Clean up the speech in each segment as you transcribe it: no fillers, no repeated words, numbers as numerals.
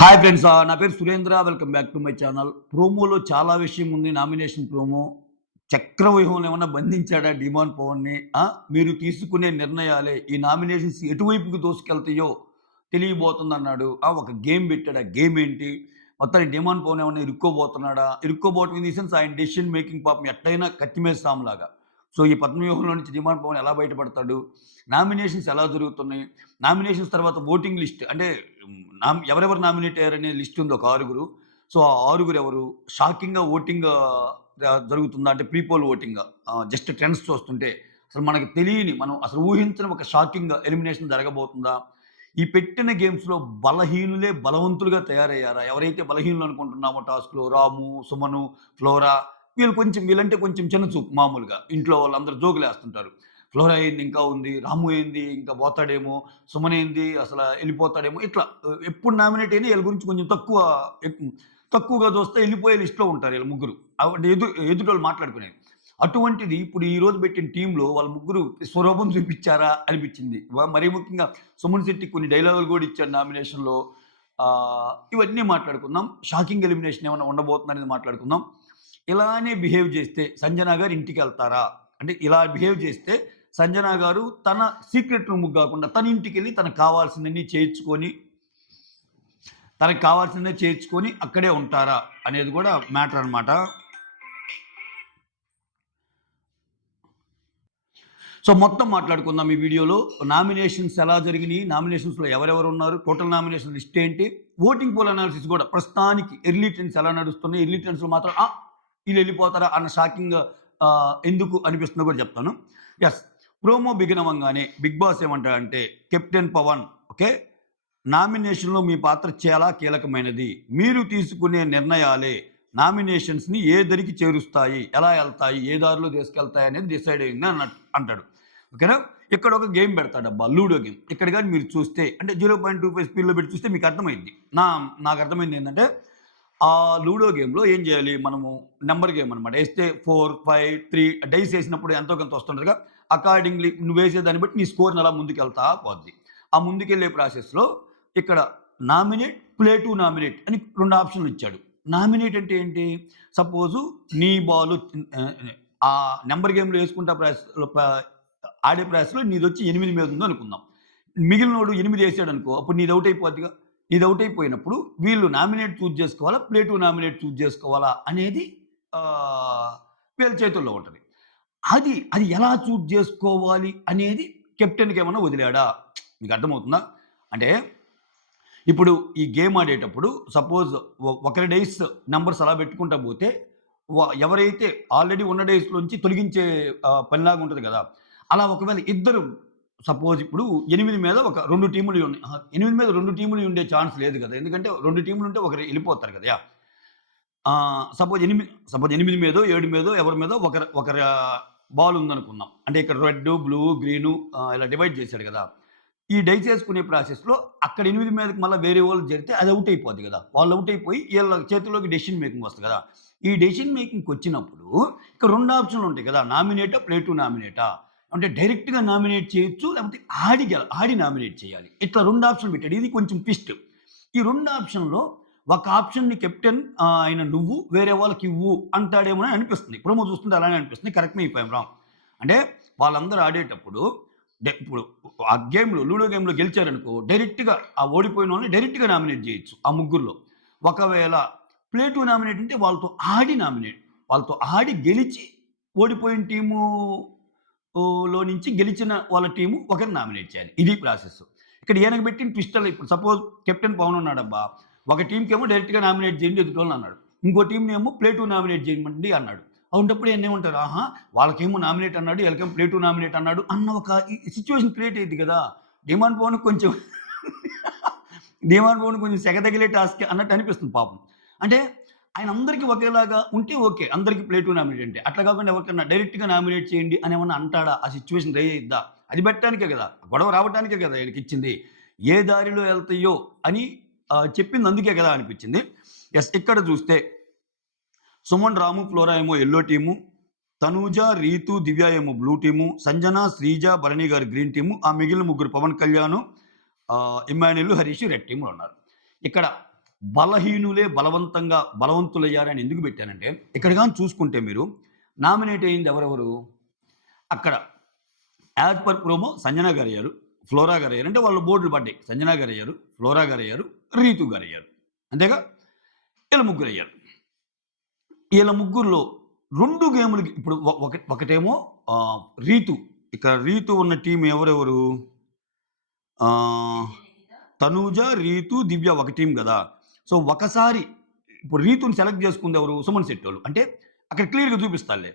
Hi friends, నా పేరు Surendra. Welcome back to my channel. ప్రోమోలో చాలా విషయం ఉంది. Nomination promo. చక్రవ్యూహంలో ఏమన్నా బంధించాడా డిమాండ్ పవన్‌ని? మీరు తీసుకునే నిర్ణయాలే ఈ నామినేషన్స్ ఎటువైపుకి దూసుకెళ్తాయో తెలియబోతుందన్నాడు. ఒక గేమ్ పెట్టాడు. ఆ గేమ్ ఏంటి? మొత్తానికి డిమాండ్ పవన్ ఏమన్నా ఇరుక్కోబోతున్నాడా? ఇరుక్కోబోవటం ఇన్ ది సెన్స్ ఆయన డెసిషన్ మేకింగ్ పాపం ఎట్టైనా కత్తి మీద సాములాగా. సో, ఈ పద్మవ్యూహంలో నుంచి డిమాండ్ పవన్ ఎలా బయటపడతాడు? నామినేషన్స్ ఎలా జరుగుతున్నాయి? నామినేషన్స్ తర్వాత ఓటింగ్ లిస్ట్ అంటే ఎవరెవరు నామినేట్ అయ్యారనే లిస్ట్ ఉంది ఒక ఆరుగురు. సో, ఆ ఆరుగురు ఎవరు? షాకింగ్‌గా ఓటింగ్ జరుగుతుందా? అంటే pre poll voting just trends చూస్తుంటే అసలు మనకు తెలియని, మనం అసలు ఊహించని ఒక షాకింగ్ ఎలిమినేషన్ జరగబోతుందా? ఈ పెట్టిన గేమ్స్‌లో బలహీనులే బలవంతులుగా తయారయ్యారా? ఎవరైతే బలహీనులు అనుకుంటున్నామో టాస్క్‌లో రాము, సుమను, ఫ్లోరా వీళ్ళంటే కొంచెం చిన్న చూపు మామూలుగా. ఇంట్లో వాళ్ళందరూ జోకులేస్తుంటారు. ఫ్లోరా ఏంది ఇంకా ఉంది, రాము ఏంది ఇంకా పోతాడేమో, సుమన్ ఏంది అసల ఎళ్ళిపోతాడేమో ఇట్లా ఎప్పుడు నామినేట్ అయినా ఈళ్ళ గురించి కొంచెం తక్కువగా చూస్తే ఎళ్ళిపోయే లిస్ట్‌లో ఉంటారు ఈళ్ళ ముగ్గురు. అంటే ఎదుటోళ్ళు మాట్లాడుకునేది. అటువంటిది ఇప్పుడు ఈరోజు పెట్టిన టీమ్‌లో వాళ్ళ ముగ్గురు స్వరూపం చూపిచ్చారా అనిపిచ్చింది. మరీ ముఖ్యంగా సుమన్ శెట్టి కొన్ని డైలాగులు గూడా ఇచ్చాడు నామినేషన్‌లో. ఇవన్నీ మాట్లాడుకుందాం. షాకింగ్ ఎలిమినేషన్ ఏమన్నా ఉండబోతుందనేది మాట్లాడుకుందాం. ఇలానే బిహేవ్ చేస్తే సంజన గారు ఇంటికెళ్తారా? అంటే ఇలా బిహేవ్ చేస్తే సంజన గారు తన సీక్రెట్ రూమ్‌కి గాకుండా తన ఇంటికెళ్ళి తనకు కావాల్సిందే చేర్చుకొని అక్కడే ఉంటారా? అనేది గూడా మ్యాటర్ అనమాట. సో, మొత్తం మాట్లాడుకుందాం ఈ వీడియోలో. నామినేషన్స్ ఎలా జరిగినియి? నామినేషన్స్‌లో ఎవరెవరున్నారు? టోటల్ నామినేషన్ లిస్ట్ ఏంటి? ఓటింగ్ పోల్ అనాలిసిస్ గూడా ప్రస్తుతానికి ఎర్లీ ట్రెండ్స్ ఎలా నడుస్తున్నాయి? ఎర్లీ ట్రెండ్స్‌లో మాత్రం ఈళ్ళెళ్ళిపోతారా అన్న షాకింగ్ ఎందుకు అనిపిస్తుందో గూడా చెప్తాను. యెస్. ప్రోమో బిగిన్ అవ్వంగానే బిగ్ బాస్ ఏమంటాడంటే, కెప్టెన్ పవన్ ఓకే. నామినేషన్‌లో మీ పాత్ర చాలా కీలకమైనది. మీరు తీసుకునే నిర్ణయాలే నామినేషన్స్‌ని ఏ దరికి చేరుస్తాయి, ఎలా ఎళ్తాయి, ఏ దారిలో తీసుకెళ్తాయనేది డిసైడ్ అయింది అంటాడు. ఓకేనా? ఇక్కడ ఒక గేమ్ పెడతాడబ్బా లూడో గేమ్. ఇక్కడ గాని మీరు చూస్తే అంటే 0.25 స్పీడ్‌లో పెట్టి చూస్తే మీకు అర్థమైద్ది. నాకు అర్థమైంది ఏందంటే, ఆ లూడో గేమ్‌లో ఏం జేయాలి మనము నంబర్ గేమ్ అనమాట. ఏస్తే 4, 5, 3 డైస్ ఏసినప్పుడు ఎంతో కొంత వస్తుంటదిగా. అకార్డింగ్‌లీ నువ్వేసే దాన్ని బట్టి నీ స్కోర్‌ని అలా ముందుకెళ్తా పోద్ది. ఆ ముందుకెళ్ళే ప్రాసెస్‌లో ఇక్కడ నామినేట్, ప్లే టు నామినేట్ అని 2 ఆప్షన్‌లు ఇచ్చాడు. నామినేట్ అంటే ఏంటి? సపోజు నీ బాలు ఆ నంబర్ గేమ్‌లో యేసుకుంటా ఆడే ప్రాసెస్‌లో నీదొచ్చి 8 మీద ఉందనుకుందాం. మిగిలినోడు 8 యేసాడనుకో అప్పుడు నీది ఔట్ అయిపోద్దిగా. నీది ఔట్ అయిపోయినప్పుడు వీళ్ళు నామినేట్ చూజ్ చేసుకోవాలా? ప్లే టు నామినేట్ చూజ్ చేసుకోవాలా? అనేది ఆహ్, వీళ్ళ చేతుల్లో ఉంటది. అది ఎలా చూజ్ చేసుకోవాలి అనేది కెప్టెన్‌కేమన్నా వదిలాడా? మీకు అర్థమవుతుందా? అంటే ఇప్పుడు ఈ గేమ్ ఆడేటప్పుడు సపోజ్ ఒకరి డైస్ నంబర్స్ అలా పెట్టుకుంటా పోతే ఎవరైతే ఆల్రెడీ ఉన్న డైస్‌లోంచి తొలగించే పనిలాగా ఉంటది కదా! అలా ఒకవేళ ఇద్దరు సపోజ్ ఇప్పుడు 8 మీద ఒక 2 టీములు ఉన్నాయి. 8 మీద 2 టీములు ఉండే ఛాన్స్ లేదు కదా! ఎందుకంటే 2 టీములు ఉంటే ఒకరు ఎళ్ళిపోతారు కదా! సపోజ్ 8 మీదో, 7 మీదో ఎవరి మీదో ఒకరి బాల్ ఉందనుకుందాం. అంటే ఇక్కడ రెడ్, బ్లూ, గ్రీను ఇలా డివైడ్ చేసాడు కదా! ఈ డైస్ యేసుకునే ప్రాసెస్‌లో అక్కడ 8 మీదకి మళ్ళా వేరే వాళ్ళు జరిగితే అది ఔట్ అయిపోద్ది గదా! వాళ్ళు ఔట్ అయిపోయి ఈళ్ళ చేతుల్లోకి డెసిషన్ మేకింగ్ వస్తది గదా! ఈ డెసిషన్ మేకింగ్‌కొచ్చినప్పుడు ఇక 2 ఆప్షన్‌లు ఉంటాయి కదా! నామినేటా? ప్లే టు నామినేటా? అంటే డైరెక్ట్‌గా నామినేట్ చేయొచ్చు. లేకపోతే ఆడి నామినేట్ చేయాలి. ఇట్లా 2 ఆప్షన్‌లు పెట్టాడు. ఇది కొంచెం ట్విస్ట్. ఈ 2 ఆప్షన్‌లో ఒక ఆప్షన్‌ని కెప్టెన్ ఆయన నువ్వు వేరే వాళ్ళకివ్వు అంటాడేమోనని అనిపిస్తుంది. ప్రోమో చూస్తుంటే అలానే అనిపిస్తుంది. Correct me if I am wrong. అంటే వాళ్ళందరూ ఆడేటప్పుడు ఇప్పుడు ఆ గేమ్‌లో లూడో గేమ్‌లో గెలిచారనుకో డైరెక్ట్‌గా ఆ ఓడిపోయినోళ్ళని డైరెక్ట్‌గా నామినేట్ జేయొచ్చు ఆ ముగ్గురిలో. ఒకవేళ ప్లే టు నామినేట్ అంటే వాళ్ళతో ఆడి గెలిచి ఓడిపోయిన టీము లో నుంచి గెలిచిన వాళ్ళ టీము ఒకరిని నామినేట్ చేయాలి. ఇది ప్రాసెస్. ఇక్కడ ఈయనకు పెట్టిన ట్విస్టర్‌లో ఇప్పుడు సపోజ్ కెప్టెన్ పవన్ ఉన్నాడబ్బా! ఒక టీమ్‌కేమో డైరెక్ట్‌గా నామినేట్ చేయండి ఎదుటోళ్ళని అన్నాడు. ఇంకో టీమ్‌నేమో ప్లే టు నామినేట్ చేయమండి అన్నాడు. అలాంటప్పుడు ఈయనేమంటారు, ఆహా! వాళ్ళకేమో నామినేట్ అన్నాడు, ఈళ్ళకేమో ప్లే టు నామినేట్ అన్నాడు అన్న ఒక సిట్యుయేషన్ క్రియేట్ అయ్యిద్ది గదా! డిమాండ్ పవన్‌కి కొంచెం డిమాండ్ పవన్‌కి కొంచెం సెగ తగిలే టాస్కే అన్నట్టు అనిపిస్తుంది పాపం. అంటే ఆయన అందరికి ఒకేలాగా ఉంటే ఓకే. అందరికి ప్లే టు నామినేట్ అంటే. అట్లా కాకుండా ఎవరికన్నా డైరెక్ట్‌గా నామినేట్ చేయండి అని ఏమన్నా అంటాడా? ఆ సిట్యుయేషన్ రైజ్ అయ్యిద్దా? అది పెట్టడానికే గదా! గొడవ రావటానికే గదా! ఈయనకిచ్చింది. ఏ దారిలో ఎళ్తాయో అని చెప్పింది అందుకే గదా! అనిపిచ్చింది. యెస్. ఇక్కడ చూస్తే సుమన్, రాము, ఫ్లోరా ఏమో యెల్లో టీము. తనూజ, రీతు, దివ్య ఏమో blue team. Sanjana, Sreeja, Bharani garu green team. ఆ మిగిలిన ముగ్గురు పవన్ కళ్యాణు, ఇమ్మాన్యుల్, హరీష్ రెడ్ టీమ్‌లో ఉన్నారు. ఇక్కడ బలహీనులే బలవంతులయ్యారని ఎందుకు పెట్టానంటే, ఇక్కడ గాని చూసుకుంటే మీరు నామినేట్ అయింది ఎవరెవరు? అక్కడ యాజ్ పర్ ప్రోమో సంజన గారయ్యారు, ఫ్లోరా గారయ్యారు. అంటే వాళ్ళు బోర్డులు పడ్డాయి. సంజన గారయ్యారు, ఫ్లోరా గారయ్యారు, రీతు గారయ్యారు. అంతేగా? ఈళ్ళ ముగ్గురయ్యారు. ఈళ్ళ ముగ్గురిలో 2 గేములకి ఇప్పుడు ఒకటేమో రీతు. ఇక్కడ రీతు ఉన్న టీమ్ ఎవరెవరు? ఆహ్, తనూజ, రీతు, దివ్య ఒక టీమ్ గదా! సో, ఒకసారి ఇప్పుడు రీతుని సెలెక్ట్ చేసుకుందెవరు? సుమన్ శెట్టోళ్ళు. అంటే అక్కడ క్లియర్‌గా చూపిస్తానులే.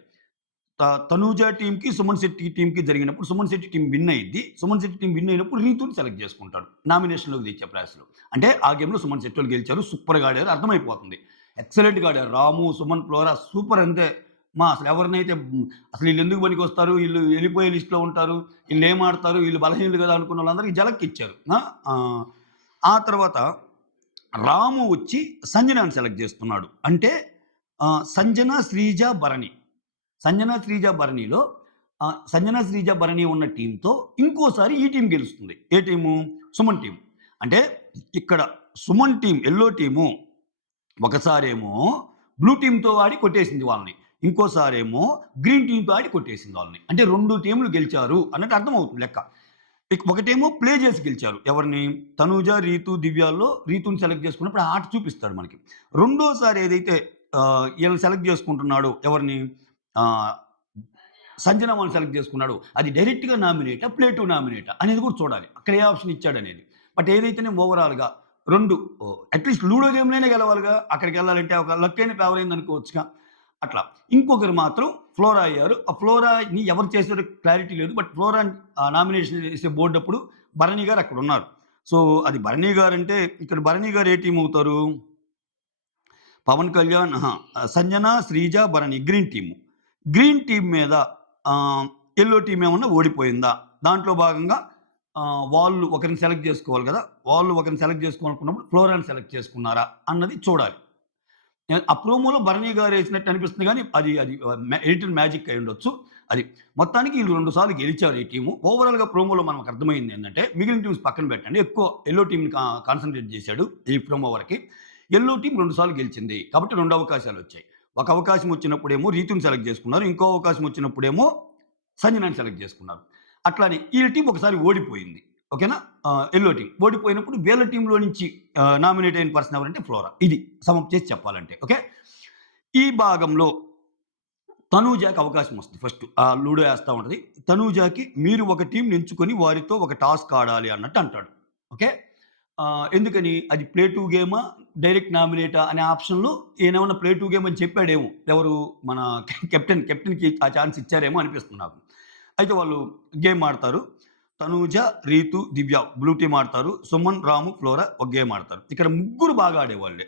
తనూజ టీమ్‌కి, సుమన్ శెట్టి టీమ్‌కి జరిగినప్పుడు సుమన్ శెట్టి టీమ్ విన్ అయ్యిద్ది. సుమన్ శెట్టి టీమ్ విన్ అయినప్పుడు రీతుని సెలెక్ట్ చేసుకుంటాడు. నామినేషన్‌లోకి తెచ్చే ప్రాసెస్‌లో. అంటే ఆ గేమ్‌లో సుమన్ శెట్టోళ్ళు గెలిచారు. సూపర్‌గా ఆడారు. అర్థమైపోతుంది. ఎక్సలెంట్‌గా ఆడారు. రాము, సుమన్, ఫ్లోరా సూపర్ అంతే. అసలు ఎవరినైతే అసలు ఈళ్ళెందుకు పనికొస్తారు? ఈళ్ళు ఎళ్ళిపోయే లిస్ట్‌లో ఉంటారు. ఈళ్ళేం ఆడతారు? ఈళ్ళు బలహీనులు కదా! అనుకున్న వాళ్ళందరికీ జలక్కిచ్చారు. ఆ తర్వాత రాము వచ్చి సంజనాని సెలెక్ట్ చేసుకున్నాడు. అంటే సంజన, శ్రీజ, భరణి. సంజన, శ్రీజ, భరణిలో సంజన, శ్రీజ, భరణి ఉన్న టీమ్‌తో ఇంకోసారి ఈ టీమ్ గెలుస్తుంది. ఏ టీము? సుమన్ టీమ్. అంటే ఇక్కడ సుమన్ టీమ్, యెల్లో టీము ఒకసారేమో బ్లూ టీమ్‌తో ఆడి కొట్టేసింది వాళ్ళని. ఇంకోసారేమో గ్రీన్ టీమ్‌తో ఆడి కొట్టేసింది వాళ్ళని. అంటే 2 టీములు గెలిచారు అన్నట్టు అర్థమవుతుంది లెక్క. ఒకటేమో ప్లే చేసి గెలిచారు. ఎవరిని? తనూజ, రీతు, దివ్యాల్లో రీతుని సెలెక్ట్ చేసుకున్నప్పుడు ఆ ఆట చూపిస్తాడు మనకి. రెండోసారి ఏదైతే ఈళ్ళని సెలెక్ట్ చేసుకుంటున్నాడో ఎవరిని? ఆహ్, సంజన వాళ్ళని సెలెక్ట్ చేసుకున్నాడు. అది డైరెక్ట్‌గా నామినేటా? Play to నామినేటా? అనేది కూడా చూడాలి. అక్కడ ఏ ఆప్షన్ ఇచ్చాడనేది. బట్ ఏదైతేనే ఓవరాల్‌గా 2 అట్‌లీస్ట్ లూడో గేమ్‌లోనే గెలవాలిగా. అక్కడికెళ్ళాలంటే ఒక లక్ అయిన ఫేవర్ అయిందనుకోవచ్చుగా. అట్లా. ఇంకొకరు మాత్రం ఫ్లోరా అయ్యారు. ఆ ఫ్లోరాని ఎవరు చేసారో క్లారిటీ లేదు. బట్ ఫ్లోరాని నామినేషన్ చేసే బోర్డ్ అప్పుడు భరణి గారు అక్కడున్నారు. సో, అది భరణి గారంటే ఇక్కడ భరణి గారు ఏ టీమ్ అవుతారు? Pawan Kalyan Sanjana, Sreeja, Bharani green team. Green team మీద యెల్లో టీమ్ ఏమన్నా ఓడిపోయిందా? దాంట్లో భాగంగా వాళ్ళు ఒకరిని సెలెక్ట్ చేసుకోవాలి గదా! వాళ్ళు ఒకరిని సెలెక్ట్ చేసుకోవాలనుకున్నప్పుడు ఫ్లోరాని సెలెక్ట్ చేసుకున్నారా? అన్నది చూడాలి. ఆ ప్రోమోలో భరణి గారేసినట్టు అనిపిస్తుంది గానీ, అది అది ఎడిటెడ్ మ్యాజిక్ అయ్యుండొచ్చు. అది. మొత్తానికి ఈళ్ళు 2 సార్లు గెలిచారు ఈ టీము. ఓవరాల్‌గా ప్రోమోలో మనకు అర్థమైందేంటంటే, మిగిలిన టీమ్స్ పక్కన పెట్టండి. ఎక్కువ యెల్లో టీమ్‌ని కాన్సంట్రేట్ చేశాడు ఈ ప్రోమో వరకి. యెల్లో టీమ్ 2 సార్లు గెలిచింది. కాబట్టి 2 అవకాశాలొచ్చాయి. ఒక అవకాశం వచ్చినప్పుడేమో రీతుని సెలెక్ట్ చేసుకున్నారు. ఇంకో అవకాశం వచ్చినప్పుడేమో సంజనాని సెలెక్ట్ చేసుకున్నారు. అట్లానే ఈళ్ళ టీమ్ ఒకసారి ఓడిపోయింది. ఓకేనా? Yellow team. ఓడిపోయినప్పుడు వీళ్ళ టీమ్‌లో నుంచి నామినేట్ అయిన పర్సన్ ఎవరంటే ఫ్లోరా. ఇది సమ్ చేసి చెప్పాలంటే. ఓకే. ఈ భాగంలో తనూజాకి అవకాశం వస్తుంది ఫస్ట్. లూడో ఏస్తా ఉంటది. తనూజాకి మీరు ఒక టీమ్‌ని ఎంచుకొని వారితో ఒక టాస్క్ ఆడాలి అన్నట్టు అంటాడు. ఓకే. ఎందుకని? అది ప్లే టూ గేమా? డైరెక్ట్ నామినేటా? అనే ఆప్షన్‌లో ఈయనేమన్నా ప్లే టూ గేమ్ అని చెప్పాడేమో. ఎవరు? మన కెప్టెన్‌కి ఆ ఛాన్స్ ఇచ్చారేమో అనిపిస్తుంది నాకు. అయితే వాళ్ళు గేమ్ ఆడతారు. తనూజ, రీతు, దివ్య బ్లూ టీమ్ ఆడతారు. సుమన్, రాము, ఫ్లోరా ఒక గేమ్ ఆడతారు. ఇక్కడ ముగ్గురు బాగా ఆడేవాళ్ళే.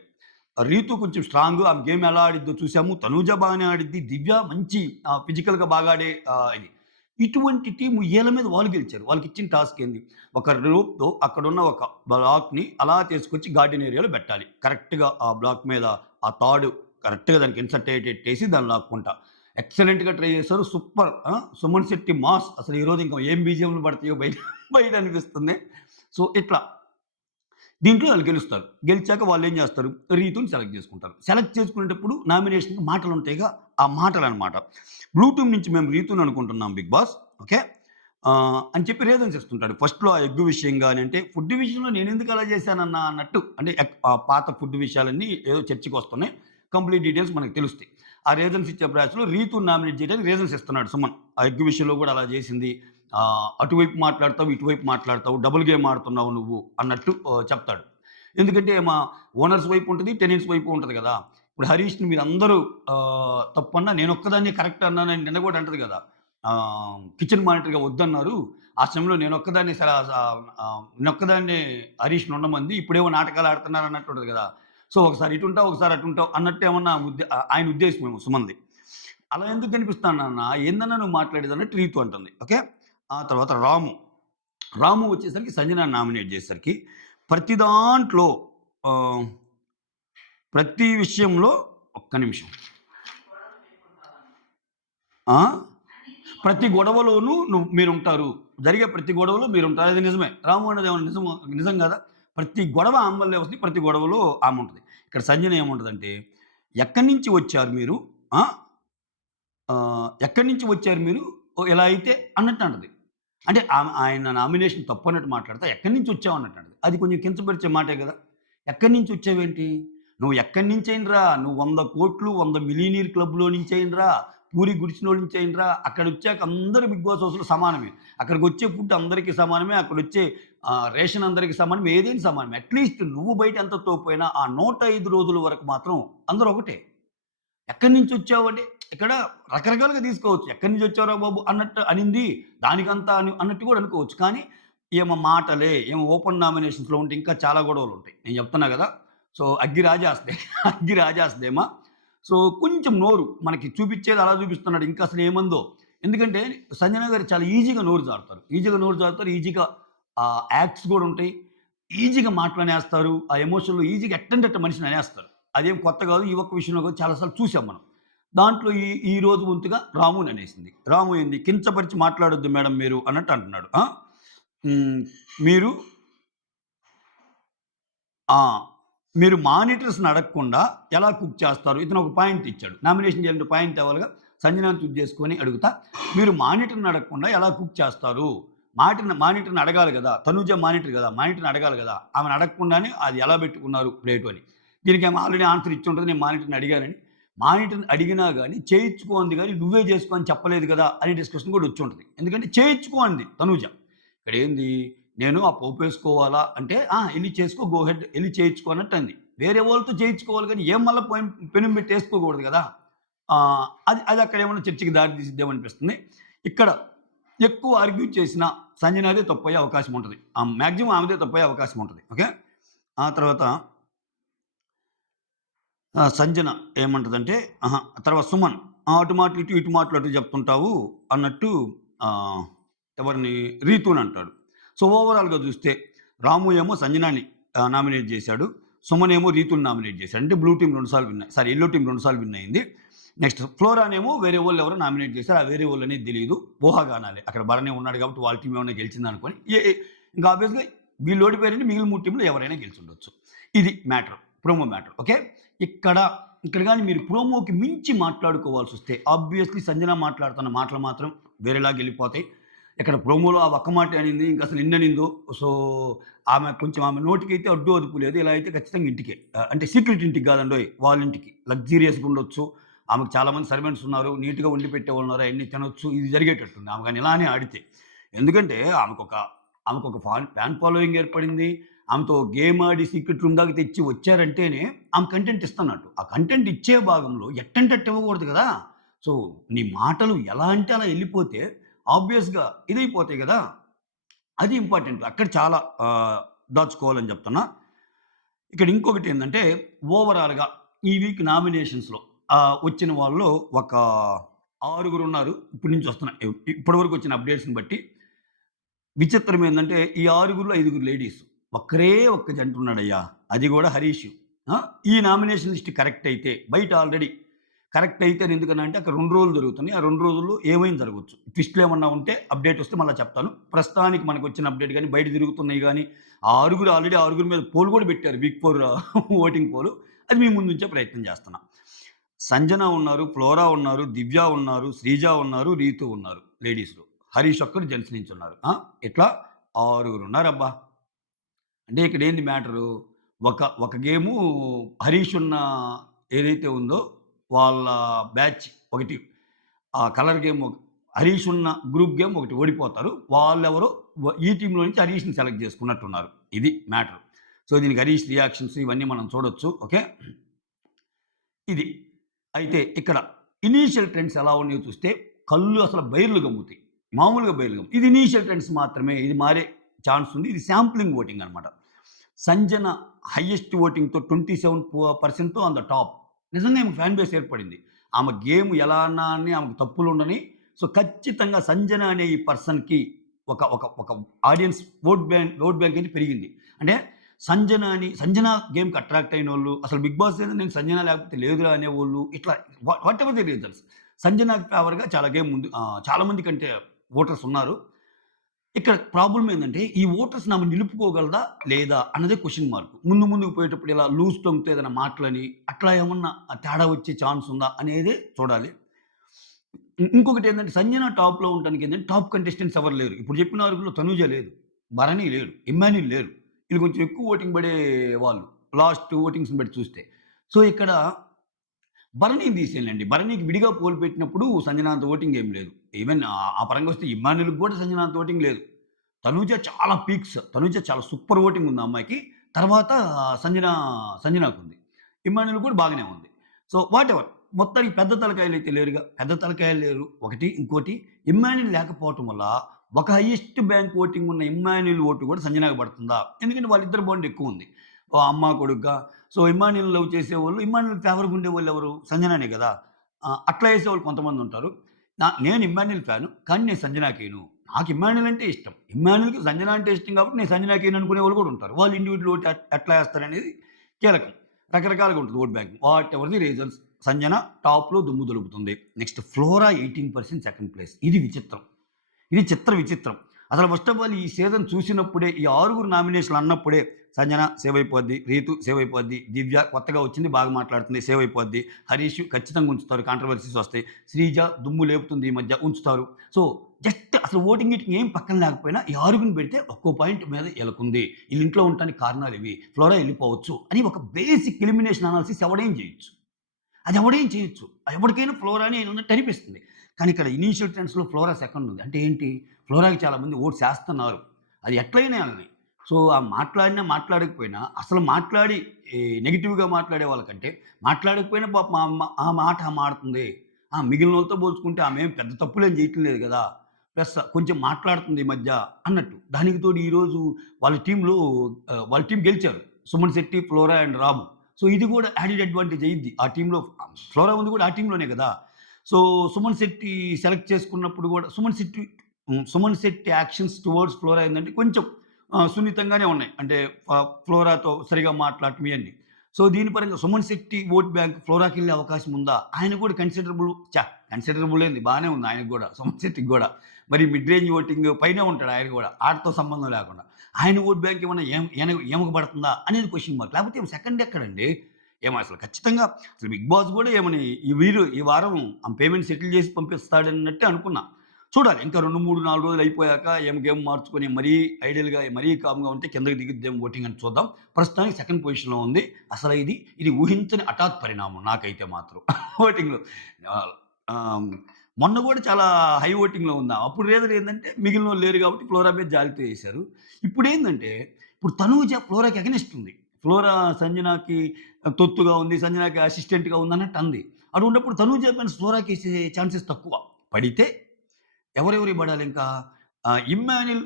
రీతు కొంచెం స్ట్రాంగ్. ఆమె గేమ్ ఎలా ఆడిద్దో చూసాము. తనూజ బాగానే ఆడిద్ది. దివ్య మంచి ఫిజికల్‌గా బాగా ఆడే ఇది. ఇటువంటి టీమ్ ఈళ్ళ మీద వాళ్ళు గెలిచారు. వాళ్ళకిచ్చిన టాస్క్ ఏంది? ఒక రోప్‌తో అక్కడున్న ఒక బ్లాక్‌ని అలా తీసుకొచ్చి గార్డెన్ ఏరియాలో పెట్టాలి. కరెక్ట్‌గా ఆ బ్లాక్ మీద ఆ తాడు కరెక్ట్‌గా దానికి ఇన్సర్ట్ అయ్యేటట్టేసి దాన్ని లాక్కుంటా. ఎక్సలెంట్‌గా ట్రై చేశారు. సూపర్. సుమన్ శెట్టి మాస్. అసలు ఈరోజు ఇంకా ఏం బీజీఎంలు పడతాయో బయట బయట అనిపిస్తుంది. సో, ఇట్లా దీంట్లో ఆళ్ళు గెలుస్తారు. గెలిచాక వాళ్ళేం జేస్తారు? రీతుని సెలెక్ట్ జేసుకుంటారు. సెలెక్ట్ చేసుకునేటప్పుడు నామినేషన్‌కి మాటలుంటాయిగా, ఆ మాటలనమాట. బ్లూ టీమ్ నుంచి మేము రీతుని అనుకుంటున్నాం బిగ్ బాస్. ఓకే. అని చెప్పి రీజన్స్ ఇస్తుంటాడు. ఫస్ట్‌లో ఆ ఎగ్ విషయం గాని, అంటే ఫుడ్ విషయంలో నేనెందుకు అలా చేశానన్నా అన్నట్టు, అంటే పాత ఫుడ్ విషయాలన్నీ ఏదో చర్చకొస్తున్నాయి. కంప్లీట్ డీటెయిల్స్ మనకు తెలుస్తాయి. ఆ రీజన్స్ ఇచ్చే ప్రాసెస్‌లో రీతుని నామినేట్ చేయడానికి రీజన్స్ ఇస్తున్నాడు సుమన్. ఆ ఎగ్ విషయంలో గూడా అలా చేసింది. అటువైపు మాట్లాడతావు, ఇటువైపు మాట్లాడతావు. డబుల్ గేమ్ ఆడుతున్నావు నువ్వు అన్నట్టు చెప్తాడు. ఎందుకంటే మా ఓనర్స్ వైపు ఉంటది, టెనెంట్స్ వైపు ఉంటది గదా! ఇప్పుడు హరీష్‌ని మీరందరూ తప్పన్నా నేనొక్కదాన్నే కరెక్ట్ అన్నానని నిన్న గూడా అంటది గదా! కిచెన్ మానిటర్‌గా వద్దన్నారు. ఆ సమయంలో నేనొక్కదాన్నే హరీష్‌ని ఉండమంది. ఇప్పుడేమో నాటకాలు ఆడుతున్నారు అన్నట్టు ఉంటది గదా! సో, ఒకసారి ఇటుంటావు, ఒకసారి అటుంటావు అన్నట్టు ఏమన్నా ఆయన ఉద్దేశమేమో సుమన్‌ది. అలా ఎందుకు కనిపిస్తాను నాన్న? ఏందన్నా నువ్వు మాట్లాడేది అన్నట్టు రీతు అంటుంది. ఓకే. ఆ తర్వాత రాము. రాము వచ్చేసరికి సంజనాని నామినేట్ చేసేసరికి ప్రతి దాంట్లో ఆహ్, ప్రతి విషయంలో ఒక్క నిమిషం. ఆ! ప్రతి గొడవలోనూ మీరుంటారు. జరిగే ప్రతి గొడవలో మీరుంటారు. అది నిజమే. రాము అన్నది ఏమన్నా నిజం కాదా? ప్రతి గొడవ ఆమె వల్లే వస్తుంది. ప్రతి గొడవలో ఆమె ఉంటది. ఇక్కడ సంజన ఏముంటదంటే, "ఎక్కడి నుంచి వచ్చారు మీరు? ఆ! ఎక్కడి నుంచి వచ్చారు మీరు? ఇలా అయితే" అన్నట్టు అంటది. అంటే ఆయన నామినేషన్ తప్పన్నట్టు మాట్లాడతా, "ఎక్కడి నుంచి వచ్చావు" అన్నట్టు అంటది. అది కొంచెం కించపరిచే మాటే గదా! "ఎక్కడి నుంచి వచ్చావేంటి? నువ్వు ఎక్కడి నుంచైనరా? నువ్వు 100,00,00,000 100 మిలియనీర్ క్లబ్‌లో నుంచైనరా, పూరి గుడిసినోళ్ళ నుంచైనరా, అక్కడొచ్చాక అందరూ బిగ్ బాస్ హౌస్‌లో సమానమే. అక్కడికొచ్చే ఫుడ్ అందరికీ సమానమే. అక్కడొచ్చే రేషన్ అందరికి సమానమే. ఏదైనా సమానమే. అట్‌లీస్ట్ నువ్వు బయట ఎంత తోపోయినా ఆ 105 రోజుల వరకు మాత్రం అందరూ ఒకటే. ఎక్కడి నుంచి వచ్చావంటే ఇక్కడ రకరకాలుగా తీసుకోవచ్చు. ఎక్కడి నుంచి వచ్చావురా బాబు అన్నట్టు అనింది. దానికంతా అన్నట్టు కూడా అనుకోవచ్చు. కానీ ఈమె మాటలే, ఈమె ఓపెన్ నామినేషన్స్‌లో ఉంటే ఇంకా చాలా గొడవలుంటాయి. నేను చెప్తున్నా గదా! సో, అగ్గి రాజేస్తది. అగ్గి రాజేస్తదేమో. సో, కొంచెం నోరు మనకి చూపిచ్చేది అలా చూపిస్తున్నాడు. ఇంకా అసలు ఏమందో. ఎందుకంటే సంజన గారు చాలా ఈజీగా నోరు జారుతారు. ఈజీగా నోరు జారుతారు. ఈజీగా యాక్ట్స్ గూడా ఉంటాయి. ఈజీగా మాటలనేస్తారు. ఆ ఎమోషన్‌లో ఈజీగా ఎట్టంటే అట్ట మనిషిని అనేస్తారు. అదేం కొత్త గాదు. ఈ ఒక్క విషయంలో కూడా చాలా సార్లు చూసాం మనం. దాంట్లో ఈ రోజు వంతుగా రాముననేసింది. రాము ఏంది కించపరిచి మాట్లాడొద్దు మేడం మీరు అన్నట్టు అంటున్నాడు. ఆ! హ్మ్. మీరు ఆ! మీరు మానిటర్స్‌ని అడగకుండా ఎలా కుక్ చేస్తారు? ఇతను ఒక పాయింట్ ఇచ్చాడు. నామినేషన్ చేయాలంటే పాయింట్ తేవాలిగా. సంజనాని చూజ్ చేసుకొని అడుగుతా, మీరు మానిటర్‌ని అడగకుండా ఎలా కుక్ చేస్తారు? మానిటర్‌ని అడగాలి గదా! తనూజ మానిటర్ గదా! మానిటర్‌ని అడగాలి గదా! ఆమెను అడగకుండానే అది ఎలా పెట్టుకున్నారు ప్లేటు అని. దీనికేమో ఆల్రెడీ ఆన్సర్ ఇచ్చుంటది. నేను మానిటర్‌ని అడిగానని. మానిటర్‌ని అడిగినా గాని చేయించుకో అంది గాని, నువ్వే చేసుకో అని చెప్పలేదు గదా! అనే డిస్కషన్ కూడా వచ్చుంటది. ఎందుకంటే చేయించుకో అంది తనూజ. ఇక్కడేంది నేను ఆ పోపేసుకోవాలా అంటే, "ఆ! ఎళ్లి చేసుకో గో హెడ్ ఎళ్లి చేయించుకో" అన్నట్టంది. వేరే వాళ్ళతో చేయించుకోవాలి గానీ, ఏం మళ్ళా పెనం పెట్టి ఏసుకోకూడదు గదా! అది అది అక్కడేమన్నా చర్చకి దారి తీసిద్దేమో అనిపిస్తుంది. ఇక్కడ ఎక్కువ ఆర్గ్యూ చేసినా సంజనాదే తప్పయ్యే అవకాశం ఉంటది. మాక్సిమం ఆమెదే తప్పయ్యే అవకాశం ఉంటది. ఓకే. ఆ తర్వాత సంజన ఏమంటదంటే తర్వాత సుమన్ అటు మాటలు ఇటు, ఇటు మాటలు అటు చెప్తుంటావు అన్నట్టు ఆహ్, ఎవరిని రీతూనంటాడు. సో, ఓవరాల్‌గా చూస్తే రాము ఏమో సంజనాని నామినేట్ చేశాడు. సుమన్ ఏమో రీతూని నామినేట్ చేశాడు. అంటే బ్లూ టీమ్ 2 సార్లు విన్ సారీ యెల్లో టీమ్ 2 సార్లు విన్ అయింది. నెక్స్ట్ ఫ్లోరానేమో వేరే వోళ్ళెవరో నామినేట్ చేశారు. ఆ వేరే వోళ్ళనేది తెలీదు. ఊహాగానాలే. అక్కడ భరణి ఉన్నాడు కాబట్టి వాళ్ళ టీమ్ ఏమన్నా గెలిచిందనుకోని ఇంకా ఆబ్వియస్‌గా వీళ్ళు ఓడిపోయారంటే మిగిలిన 3 టీమ్‌లో ఎవరైనా గెలిచుండొచ్చు. ఇది మ్యాటర్. Promo matter. ఓకే. ఇక్కడ, ఇక్కడ గాని మీరు ప్రోమోకి మించి మాట్లాడుకోవాల్సొస్తే ఆబ్వియస్‌లీ సంజన మాట్లాడుతున్న మాటలు మాత్రం వేరేలాగెళ్ళిపోతాయి. ఇక్కడ ప్రోమోలో ఆ ఒక్క మాటే అనింది. ఇంకసలు ఎన్ననిందో. సో, ఆమె నోటికైతే అడ్డు అదుపు లేదు. ఇలా అయితే ఖచ్చితంగా ఇంటికే. అంటే సీక్రెట్ ఇంటికి గాదండోయ్! వాళ్ళ ఇంటికి. లగ్జూరియస్‌గా ఉండొచ్చు. ఆమెకు చాలా మంది సర్వెంట్స్ ఉన్నారు. నీట్‌గా వండి పెట్టేవాళ్ళున్నారు. అయన్నీ తినొచ్చు. ఇది జరిగేటట్టుంది. ఆమె గాని ఇలానే ఆడితే. ఎందుకంటే ఆమెకొక ఫ్యాన్ ఫాలోయింగ్ ఏర్పడింది. ఆమెతో గేమ్ ఆడి సీక్రెట్ రూమ్ దాకా తెచ్చి వచ్చారంటేనే ఆమె కంటెంట్ ఇస్తున్నట్టు. ఆ కంటెంట్ ఇచ్చే భాగంలో ఎట్టంటే అట్ట ఇవ్వకూడదు గదా! సో, నీ మాటలు ఎలా అంటే అలా ఎళ్ళిపోతే ఆబ్వియస్‌గా ఇదైపోతాయి గదా! అది ఇంపార్టెంట్. అక్కడ చాలా దాచుకోవాలని చెప్తున్నా. ఇక్కడ ఇంకొకటేందంటే ఓవరాల్‌గా ఈ వీక్ నామినేషన్స్‌లో వచ్చిన వాళ్ళలో ఒక ఆరుగురున్నారు. ఇప్పటి నుంచి వస్తున్న ఇప్పటివరకు వచ్చిన అప్‌డేట్స్‌ని బట్టి. విచిత్రం ఏందంటే ఈ ఆరుగురిలో ఐదుగురు లేడీస్. ఒక్కరే ఒక్క జంటున్నాడయ్యా. అది గూడా హరీష్. ఆ! ఈ నామినేషన్ లిస్ట్ కరెక్ట్ అయితే బయట ఆల్రెడీ కరెక్ట్ అయితే ఎందుకనంటే అక్కడ 2 రోజులు జరుగుతున్నాయి. ఆ 2 రోజుల్లో ఏమైనా జరగొచ్చు. ట్విస్ట్‌లేమన్నా ఉంటే అప్‌డేట్ వస్తే మళ్ళా చెప్తాను. ప్రస్తుతానికి మనకొచ్చిన అప్‌డేట్ గాని, బయట తిరుగుతున్నయి గాని, ఆ ఆరుగురు ఆల్రెడీ ఆరుగురి మీద పోల్ గూడా పెట్టారు. Week 4 voting poll. అది మీ ముందుంచే ప్రయత్నం చేస్తున్నా. సంజన ఉన్నారు, ఫ్లోరా ఉన్నారు, దివ్య ఉన్నారు, శ్రీజ ఉన్నారు, రీతు ఉన్నారు లేడీస్‌లో. హరీష్ ఒక్కడు జెంట్స్ నుంచున్నారు. ఇట్లా ఆరుగురున్నారబ్బా! అంటే ఇక్కడేంది మ్యాటరు? ఒక గేము హరీష్ ఉన్న ఏదైతే ఉందో వాళ్ళ బ్యాచ్ ఒకటి కలర్ గేమ్ హరీష్ ఉన్న గ్రూప్ గేమ్ ఒకటి ఓడిపోతారు. వాళ్ళెవరో ఈ టీమ్‌లో నుంచి హరీష్‌ని సెలెక్ట్ చేసుకున్నట్టున్నారు. ఇది మ్యాటర్. సో, దీనికి హరీష్ రియాక్షన్స్ ఇవన్నీ మనం చూడొచ్చు. ఓకే. ఇది. అయితే ఇక్కడ ఇనీషియల్ ట్రెండ్స్ ఎలా ఉన్నాయో చూస్తే కళ్ళు అసలు బైర్లు గమ్ముతాయి. మామూలుగా బైర్లు గమ్ము. ఇది ఇనీషియల్ ట్రెండ్స్ మాత్రమే. ఇది మారే ఛాన్స్ ఉంది. ఇది శాంప్లింగ్ ఓటింగ్ అనమాట. సంజన హైయెస్ట్ ఓటింగ్‌తో 27% ఆన్ ద టాప్. నిజంగా ఆమెకు ఫ్యాన్ బేస్ ఏర్పడింది. ఆమె గేమ్ ఎలా అన్నా అని ఆమెకు తప్పులుండని. సో, ఖచ్చితంగా సంజన అనే ఈ పర్సన్‌కి ఒక ఒక ఒక ఆడియన్స్ ఓట్ బ్యాంక్ అనేది పెరిగింది. అంటే సంజన గేమ్‌కి అట్రాక్ట్ అయినోళ్ళు, అసలు 'బిగ్ బాస్' ఏదో నేను సంజన లేకపోతే లేదురా అనేవోళ్ళు, ఇట్లా వాటెవర్ ది రీజన్స్. సంజనకి ఫేవర్‌గా చాలా మంది కంటే ఓటర్స్ ఉన్నారు. ఇక్కడ ప్రాబ్లమ్ ఏందంటే, ఈ ఓటర్స్‌ని ఆమె నిలుపుకోగలదా? లేదా? అన్నదే క్వెషన్ మార్క్. ముందుకు పోయేటప్పుడు ఇలా లూజ్ టంగ్‌తో ఏదైనా మాటలని, అట్లా ఏమన్నా తేడా వచ్చే ఛాన్స్ ఉందా? అనేదే చూడాలి. ఇంకొకటేందంటే, సంజన టాప్‌లో ఉండటానికేందంటే, టాప్ కంటెస్టెంట్స్ ఎవరు లేరు. ఇప్పుడు చెప్పిన ఆరుగురిలో తనూజ లేదు, భరణి లేడు, ఇమ్మాన్యుల్ లేరు. ఈళ్ళు కొంచెం ఎక్కువ ఓటింగ్ పడే వాళ్ళు. లాస్ట్ ఓటింగ్స్‌ని బట్టి చూస్తే. సో, ఇక్కడ భరణిని తీసేయాలండి. భరణికి విడిగా పోల్ పెట్టినప్పుడు సంజన అంత ఓటింగ్ ఏం లేదు. ఈవెన్ ఆ పరంగా వస్తే ఇమ్మాన్యుల్‌కి కూడా సంజన అంత ఓటింగ్ లేదు. తనూజ చాలా పీక్స్. తనూజ చాలా సూపర్ ఓటింగ్ ఉంది ఆ అమ్మాయికి. తర్వాత సంజన సంజనాకుంది. ఇమ్మాన్యుల్ కూడా బాగానే ఉంది. So, whatever. మొత్తానికి పెద్ద తలకాయలైతే లేరుగా. పెద్ద తలకాయలు లేరు. ఒకటి. ఇంకోటి ఇమ్మాన్యుల్ లేకపోవటం వల్ల ఒక హైయెస్ట్ బ్యాంక్ ఓటింగ్ ఉన్న ఇమ్మాన్యుల్ ఓటు కూడా సంజనాకి పడుతుందా? ఎందుకంటే వాళ్ళిద్దరి బాండ్ ఎక్కువుంది. ఓ అమ్మ, కొడుకుగా. సో, ఇమ్మాన్యుల్ లవ్ చేసేవాళ్ళు ఇమ్మాన్యుల్ ఫేవర్‌గా ఉండేవాళ్ళెవరు? సంజననే గదా! అట్లా ఏసేవాళ్ళు కొంతమందుంటారు. నేను ఇమ్మాన్యుల్ ఫ్యాను. కానీ నేను సంజనాకేయను. నాకు ఇమ్మాన్యుల్ అంటే ఇష్టం. ఇమ్మాన్యుల్‌కి సంజన అంటే ఇష్టం కాబట్టి నేను సంజనాకేయను అనుకునేవాళ్ళు కూడా ఉంటారు. వాళ్ళు ఇండివిడ్యువల్ ఓట్ ఎట్లా ఏస్తారనేది కీలకం. రకరకాలుగా ఉంటుంది vote banking. Whatever the reasons Sanjana టాప్‌లో దుమ్ము దులుపుతుంది. Next Flora 18% second place. ఇది విచిత్రం. ఇది విచిత్రం. అసలు ఫస్ట్ ఆఫ్ ఆల్ ఈ సీజన్ చూసినప్పుడే, ఈ 6 నామినేషన్‌లు అన్నప్పుడే సంజన సేవ్ అయిపోద్ది, రీతు సేవ్ అయిపోద్ది, దివ్య కొత్తగా వచ్చింది బాగా మాట్లాడుతుంది సేవ్ అయిపోద్ది, హరీష్ ఖచ్చితంగా ఉంచుతారు కాంట్రోవర్సీస్ వస్తాయి, శ్రీజ దుమ్ము లేపుతుంది ఈ మధ్య ఉంచుతారు. సో, జస్ట్ అసలు ఓటింగ్ గీటింగ్ ఏం పక్కన లేకపోయినా ఈ 6 పెడితే ఒక్కో పాయింట్ మీద ఈళ్ళకుంది. ఈళ్ళింట్లో ఉండటానికి కారణాలివి. ఫ్లోరా ఎళ్ళిపోవచ్చు అని ఒక బేసిక్ ఎలిమినేషన్ అనాలిసిస్ ఎవడైనా చేయొచ్చు. అది ఎవడేం చేయొచ్చు. ఎవరికైనా ఫ్లోరానే ఉన్నట్టు అనిపిస్తుంది. కానీ ఇక్కడ ఇనీషియల్ ట్రెండ్స్‌లో ఫ్లోరా సెకండ్ ఉంది. అంటే ఏంటి? ఫ్లోరాకి చాలామంది ఓట్స్ ఏస్తన్నారు. అది ఎట్లైనా ఎళ్ళని. సో, ఆ మాట్లాడినా, మాట్లాడకపోయినా అసలు మాట్లాడి నెగెటివ్‌గా మాట్లాడే వాళ్ళకంటే, మాట్లాడకపోయినా పాపం ఆ మాట ఆమె ఆడుతుంది. మిగిలినోళ్ళతో పోల్చుకుంటే ఆమేం పెద్ద తప్పులేం చేయటం లేదు గదా! ప్లస్ కొంచెం మాట్లాడుతుంది ఈ మధ్య అన్నట్టు. దానికి తోడు ఈరోజు వాళ్ళ టీమ్ గెలిచారు. Suman Shetty, flora and Ramu. So, ఇది గూడా యాడెడ్ అడ్వాంటేజ్ అయ్యిద్ది. ఆ టీమ్‌లో ఫ్లోరా ఉంది గూడా ఆ టీమ్‌లోనే గదా! సో, సుమన్ శెట్టి సెలెక్ట్ చేసుకున్నప్పుడు గూడా Suman Shetty actions towards flora ఏందంటే కొంచెం సున్నితంగానే ఉన్నాయి. అంటే ఫ్లోరాతో సరిగ్గా మాట్లాడటం ఇయన్నీ. సో, దీని పరంగా సుమన్ శెట్టి ఓట్ బ్యాంక్ ఫ్లోరాకెళ్ళే అవకాశం ఉందా? ఆయన కూడా కన్సిడరబుల్ ఏంది బానే ఉంది ఆయనకి గూడా. సుమన్ శెట్టికి గూడా. మరి మిడ్ రేంజ్ ఓటింగ్ పైనే ఉంటాడు ఆయన గూడా. ఆటతో సంబంధం లేకుండా. ఆయన ఓట్ బ్యాంక్ ఏమన్నా ఈమెకు పడుతుందా అనేది క్వెషన్ మార్క్. లేకపోతే ఈమె సెకండ్ ఎక్కడండి? అసలు ఖచ్చితంగా అసలు 'బిగ్ బాస్' గూడా ఈమెని ఈ వారం పేమెంట్ సెటిల్ చేసి పంపిస్తాడన్నట్టే అనుకున్నా. చూడాలి. ఇంకా 2, 3, 4 రోజులు అయిపోయాక గేమ్ మార్చుకొని మరీ ఐడియల్‌గా మరీ కామ్‌గా ఉంటే కిందకి దిగిద్దేమో ఓటింగ్ అని చూద్దాం. ప్రస్తుతానికి సెకండ్ పొజిషన్‌లో ఉంది. అసలు ఇది ఊహించని హఠాత్ పరిణామం నాకైతే మాత్రం ఓటింగ్‌లో. ఆహ్, ఆహ్, మొన్న గూడా చాలా హై ఓటింగ్‌లో ఉందా. అప్పుడు రీజన్ ఏందంటే మిగిలినోళ్ళు లేరు కాబట్టి ఫ్లోరా మీద జాలితో ఏశారు. ఇప్పుడేందంటే ఇప్పుడు తనూజ ఫ్లోరాకి అగెనిస్ట్ ఉంది. ఫ్లోరా సంజనాకి తొత్తుగా ఉంది. సంజనాకి అసిస్టెంట్‌గా ఉందన్నట్టు అంది. అటువంటప్పుడు తనూజ ఫ్యాన్స్ ఫ్లోరాకేసే ఛాన్సెస్ తక్కువ. పడితే ఎవరెవరికి పడాలింకా?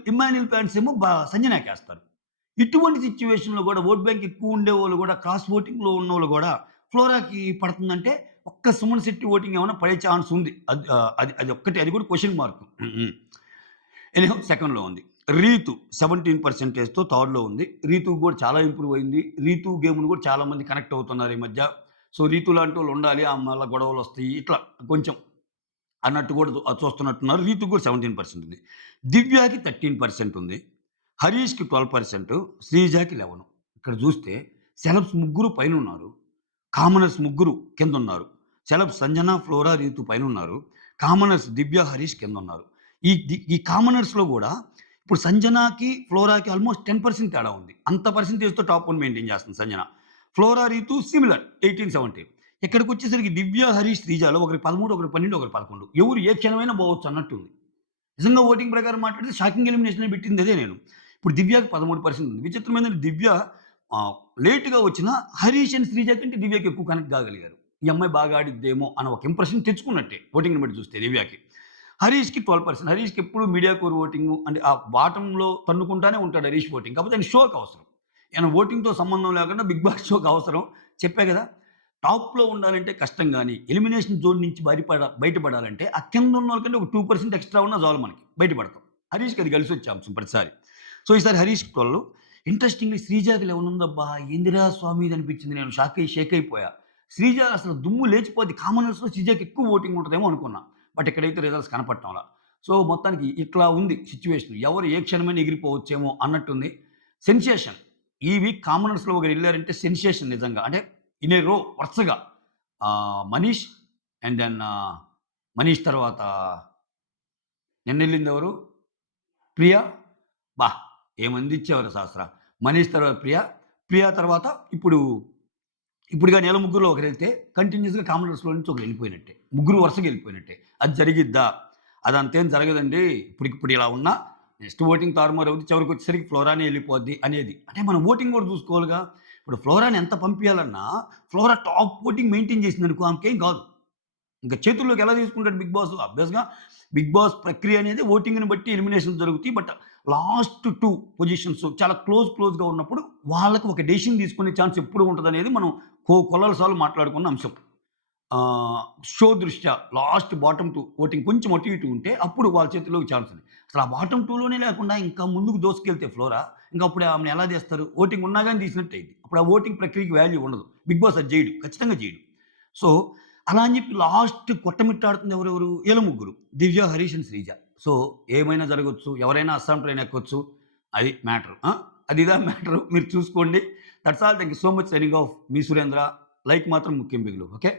ఇమ్మాన్యుల్ ఫ్యాన్స్ ఏమో సంజనాకేస్తారు. ఇటువంటి సిట్యుయేషన్‌లో గూడా ఓట్ బ్యాంక్ ఎక్కువ ఉండేవాళ్ళు గూడా క్రాస్ ఓటింగ్‌లో ఉన్నోళ్ళు గూడా ఫ్లోరాకి పడుతుందంటే ఒక్క సుమన్ శెట్టి ఓటింగ్ ఏమన్నా పడే ఛాన్స్ ఉంది. అది ఒక్కటే అది కూడా క్వెషన్ మార్క్. ఎనీహౌ సెకండ్‌లో ఉంది. రీతు 17%తో థర్డ్‌లో ఉంది. రీతుకి గూడా చాలా ఇంప్రూవ్ అయింది. రీతు గేమ్‌ని గూడా చాలా మంది కనెక్ట్ అవుతున్నారు ఈ మధ్య. సో, రీతు లాంటోళ్ళు ఉండాలి. మళ్ళా గొడవలొస్తాయి. ఇట్లా కొంచెం అన్నట్టు కూడా చూస్తున్నట్టున్నారు. రీతుకి కూడా 17% ఉంది. దివ్యకి 13% ఉంది. హరీష్‌కి 12%, శ్రీజకి 11. ఇక్కడ చూస్తే సెలబ్స్ ముగ్గురు పైనున్నారు. కామనర్స్ ముగ్గురు కిందున్నారు. సెలబ్స్ సంజన, ఫ్లోరా, రీతు పైనున్నారు. కామనర్స్ దివ్య, హరీష్ కిందున్నారు. ఈ కామనర్స్‌లో గూడా ఇప్పుడు సంజనకి, ఫ్లోరాకి ఆల్‌మోస్ట్ 10% తేడా ఉంది. అంత పర్సెంటేజ్‌తో టాప్ 1 మెయింటైన్ చేస్తుంది సంజన. Flora, Ritu similar 18, 17. ఇక్కడికొచ్చేసరికి దివ్య, హరీష్, శ్రీజాలో ఒకరికి 13, ఒకరికి 12, ఒకరికి 11. ఎవరు ఏ క్షణమైనా పోవచ్చు అన్నట్టుంది. నిజంగా ఓటింగ్ ప్రకారం మాట్లాడితే షాకింగ్ ఎలిమినేషన్ అని పెట్టింది అదే నేను. ఇప్పుడు దివ్యకి 13% ఉంది. విచిత్రం ఏందంటే దివ్య లేట్‌గా వచ్చినా హరీష్ అండ్ శ్రీజ కంటే దివ్యకి ఎక్కువ కనెక్ట్ కాగలిగారు. ఈ అమ్మాయి బాగా ఆడిద్దేమో అన్న ఒక ఇంప్రెషన్ తెచ్చుకున్నట్టే ఓటింగ్‌ని బట్టి చూస్తే దివ్యకి. హరీష్‌కి 12%. హరీష్‌కి ఎప్పుడు మీడియా కోర్ ఓటింగు అంటే ఆ బాటంలో తన్నుకుంటానే ఉంటాడు హరీష్ ఓటింగ్. కాకపోతే ఆయన షోకి అవసరం. ఆయన ఓటింగ్‌తో సంబంధం లేకుండా 'బిగ్ బాస్' షోకి అవసరం. చెప్పా గదా! టాప్‌లో ఉండాలంటే కష్టం గానీ, ఎలిమినేషన్ జోన్ నుంచి బయటపడాలంటే ఆ కిందున్నోళ్ళ కంటే ఒక 2% ఎక్స్‌ట్రా ఉన్నా చాలు మనకి. బయటపడతాం. హరీష్‌కి అది కలిసొచ్చే అంశం ప్రతిసారి. సో, ఈసారి హరీష్‌కి 12. ఇంట్రెస్టింగ్‌లీ శ్రీజకి 11 ఉందబ్బా! ఏందిరా స్వామి ఇది అనిపించింది. నేను షేక్ అయిపోయా. శ్రీజ అసలు దుమ్ము లేచిపోద్ది. కామనర్స్‌లో శ్రీజకి ఎక్కువ ఓటింగ్ ఉంటదేమో అనుకున్నా. బట్ ఇక్కడైతే రిజల్ట్స్ కనపడటంలా. సో మొత్తానికి ఇట్లా ఉంది సిచ్యువేషన్. ఎవరు ఏ క్షణమైనా ఎగిరిపోవచ్చేమో అన్నట్టుంది. సెన్సేషన్. ఈ వీక్ కామనర్స్‌లో ఒకరు ఎళ్లారంటే సెన్సేషన్ నిజంగా. అంటే ఇన్ ఏ రో వరుసగా 'మనీష్' అండ్ దెన్ 'మనీష్' తర్వాత నిన్నెళ్ళిందెవరు? 'ప్రియ'. అబ్బా! ఏమందిచ్చావురా శాస్త్ర. 'మనీష్' తర్వాత 'ప్రియ' తర్వాత ఇప్పుడు గాని ఈళ్ళ ముగ్గురులో ఒకరెళ్తే కంటిన్యూయస్‌గా కామనర్స్‌లో నుంచి ఒకరెళ్ళిపోయినట్టే. ముగ్గురు వరుసగా ఎళ్ళిపోయినట్టే. అది జరిగిద్దా? అదంతేం జరగదండి. ఇప్పటికిప్పుడు ఇలా ఉన్నా నెక్స్ట్ ఓటింగ్ తారుమారవుద్ది. చివరికొచ్చేసరికి ఫ్లోరానే ఎళ్ళిపోద్ది అనేది. అంటే మనం ఓటింగ్ గూడా చూసుకోవాలిగా. ఇప్పుడు ఫ్లోరాని ఎంత పంపియాలన్నా ఫ్లోరా టాప్ ఓటింగ్ మెయింటైన్ చేసిందనుకో ఆమెకేం కాదు. ఇంక చేతుల్లోకి ఎలా తీసుకుంటాడు బిగ్ బాస్? ఆబ్వియస్‌గా బిగ్ బాస్ ప్రక్రియ అనేది ఓటింగ్‌ని బట్టి ఎలిమినేషన్స్ జరుగుతాయి. బట్ లాస్ట్ 2 పొజిషన్స్ చాలా క్లోజ్‌గా ఉన్నప్పుడు వాళ్ళకి ఒక డెసిషన్ తీసుకునే ఛాన్స్ ఎప్పుడు ఉంటదనేది మనం కొల్లల సార్లు మాట్లాడుకున్న అంశం. షో దృష్ట్యా లాస్ట్ బాటమ్ 2 ఓటింగ్ కొంచెం అటు ఇటు ఉంటే అప్పుడు వాళ్ళ చేతుల్లోకి ఛాన్స్ ఉంది. అసలు ఆ బాటమ్ 2లోనే లేకుండా ఇంకా ముందుకు దూసుకెళ్తే ఫ్లోరా ఇంక అప్పుడు ఆమెను ఎలా తీస్తారు? ఓటింగ్ ఉన్నా గాని తీసినట్టే అయింది. అప్పుడు ఆ ఓటింగ్ ప్రక్రియకి వాల్యూ ఉండదు. బిగ్ బాస్ అది చేయడు. ఖచ్చితంగా చేయడు. సో, అలా అని చెప్పి లాస్ట్ కొట్టమిట్టాడుతుంది ఎవరెవరు? ఈళ్ళ ముగ్గురు. దివ్య, హరీష్ అండ్ శ్రీజ. సో, ఏమైనా జరగొచ్చు. ఎవరైనా అస్సాం ట్రైన్ ఎక్కొచ్చు. అది మ్యాటర్. అదిదా మ్యాటరు. మీరు చూసుకోండి. That's all. Thank you so much. Signing off. Me Surendra. Like మాత్రం ముఖ్యం బిగులు. ఓకే.